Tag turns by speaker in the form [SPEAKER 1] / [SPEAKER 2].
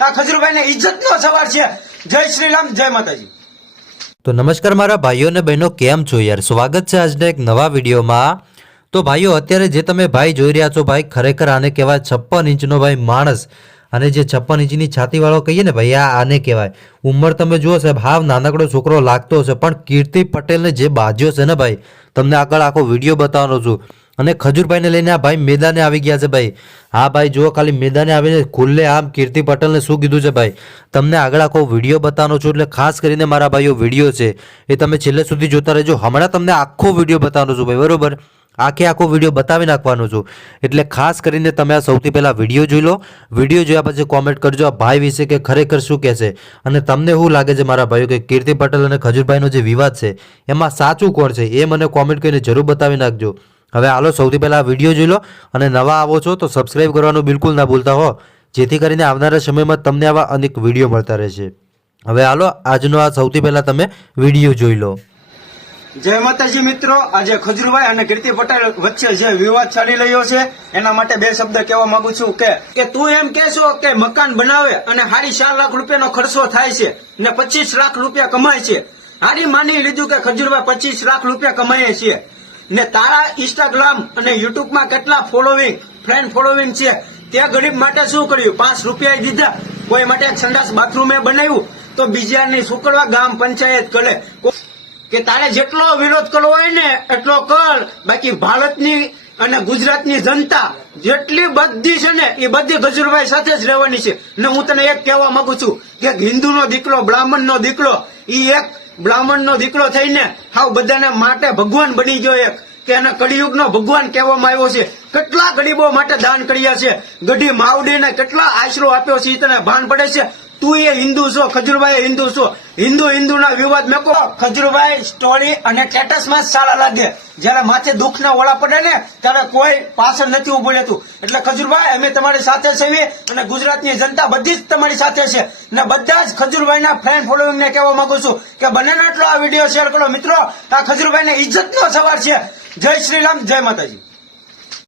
[SPEAKER 1] આ ખજૂરભાઈને ઇજ્જતનો સવાલ છે. જય શ્રી રામ જય માતાજી.
[SPEAKER 2] તો નમસ્કાર મારા ભાઈઓ અને બહેનો, કેમ છો યાર? સ્વાગત છે આજના એક નવા વિડીયોમાં. તો ભાઈઓ, અત્યારે જે તમે ભાઈ જોઈ રહ્યા છો, ભાઈ ખરેખર આને કહેવાય છપ્પન ઇંચનો ભાઈ માણસ. અને જે છપ્પન ઇંચની છાતીવાળો કહીએ ને ભાઈ, આ આને કહેવાય. ઉંમર તમે જુઓ સાહેબ હાવ નાનકડો છોકરો લાગતો હશે, પણ કીર્તિ પટેલને જે બાજ્યો છે ને ભાઈ, તમને આગળ આખો વીડિયો બતાવવાનો છું. અને ખજૂરભાઈને લઈને આ ભાઈ મેદાને આવી ગયા છે ભાઈ. હા ભાઈ, જુઓ ખાલી મેદાને આવીને ખુલ્લે આમ કીર્તિ પટેલને શું કીધું છે ભાઈ? તમને આગળ આખો વીડિયો બતાવવાનો છું એટલે ખાસ કરીને મારા ભાઈઓ, વીડિયો છે એ તમે છેલ્લે સુધી જોતા રહેજો. હમણાં તમને આખો વીડિયો બતાવવાનો છું ભાઈ, બરોબર? આખે આખો વીડિયો બતાવી નાખવાનો છું. એટલે ખાસ કરીને તમે આ સૌથી પહેલાં વીડિયો જોઈ લો. વીડિયો જોયા પછી કોમેન્ટ કરજો આ ભાઈ વિશે કે ખરેખર શું કહેશે અને તમને શું લાગે છે મારા ભાઈઓ કે કીર્તિ પટેલ અને ખજૂરભાઈનો જે વિવાદ છે, એમાં સાચું કોણ છે એ મને કોમેન્ટ કરીને જરૂર બતાવી નાખજો. હવે હાલો, સૌથી પહેલાં વીડિયો જોઈ લો અને નવા આવો છો તો સબસ્ક્રાઈબ કરવાનું બિલકુલ ના ભૂલતા હો. જેથી કરીને આવનારા સમયમાં તમને આવા અનેક વીડિયો મળતા રહેશે. હવે હાલો, આજનો આ સૌથી પહેલાં તમે વીડિયો જોઈ લો.
[SPEAKER 1] જય માતાજી મિત્રો, આજે ખજૂરભાઈ અને કીર્તિ પટેલ વચ્ચે જે વિવાદ ચાલી રહ્યો છે, એના માટે બે શબ્દ કહેવા માંગુ છું કે કે તું એમ કહેશો કે મકાન બનાવે અને હારી ચાર લાખ રૂપિયાનો ખર્ચો થાય છે ને પચીસ લાખ રૂપિયા કમાય છે? હારી માની લીધું કે ખજૂરભાઈ પચીસ લાખ રૂપિયા કમાય છે. ને તારા ઇન્સ્ટાગ્રામ અને યુટ્યુબમાં કેટલા ફોલોવિંગ ફ્રેન્ડ ફોલોવિંગ છે? તે ગરીબ માટે શું કર્યું? પાંચ રૂપિયા દીધા. કોઈ માટે એક બાથરૂમે બનાવ્યું? તો બીજાની સુકડવા ગામ પંચાયત કરે કે તારે જેટલો વિરોધ કરવો હોય ને, એટલો કર. બાકી ભારતની અને ગુજરાતની જનતા જેટલી બધી છે ને, એ બધી ગજુરભાઈ સાથે જ રહેવાની છે. ને હું તને એક કહેવા માંગુ છું કે હિન્દુનો દીકરો, બ્રાહ્મણનો દીકરો એ એક બ્રાહ્મણનો દીકરો થઈને હાવ બધાને માટે ભગવાન બની ગયો એક, કે એને કળિયુગનો ભગવાન કહેવામાં આવ્યો છે. કેટલા ગરીબો માટે દાન કર્યા છે. ગઢી માવડીને કેટલા આશરો આપ્યો છે તને ભાન પડે છે. તું એ હિન્દુ છો, ખજુરભાઈ હિન્દુ છો. હિન્દુ હિન્દુના વિવાદ મેકો. ખજુરભાઈ સ્ટોરી અને સ્ટેટસમાં જ સારા લાગે. જયારે માથે દુઃખના ઓળા પડે ને, ત્યારે કોઈ પાછળ નથી ઉભું રહેતું. એટલે ખજુરભાઈ, અમે તમારી સાથે છીએ અને ગુજરાતની જનતા બધી જ તમારી સાથે છે. ને બધા જ ખજુરભાઈના ફ્રેન્ડ ફોલોઈંગ ને કહેવા માંગુ છું કે બંનેનો એટલો આ વીડિયો શેર કરો. મિત્રો, આ ખજુરભાઈને ઇજ્જતનો સવાર છે. જય શ્રી રામ જય માતાજી.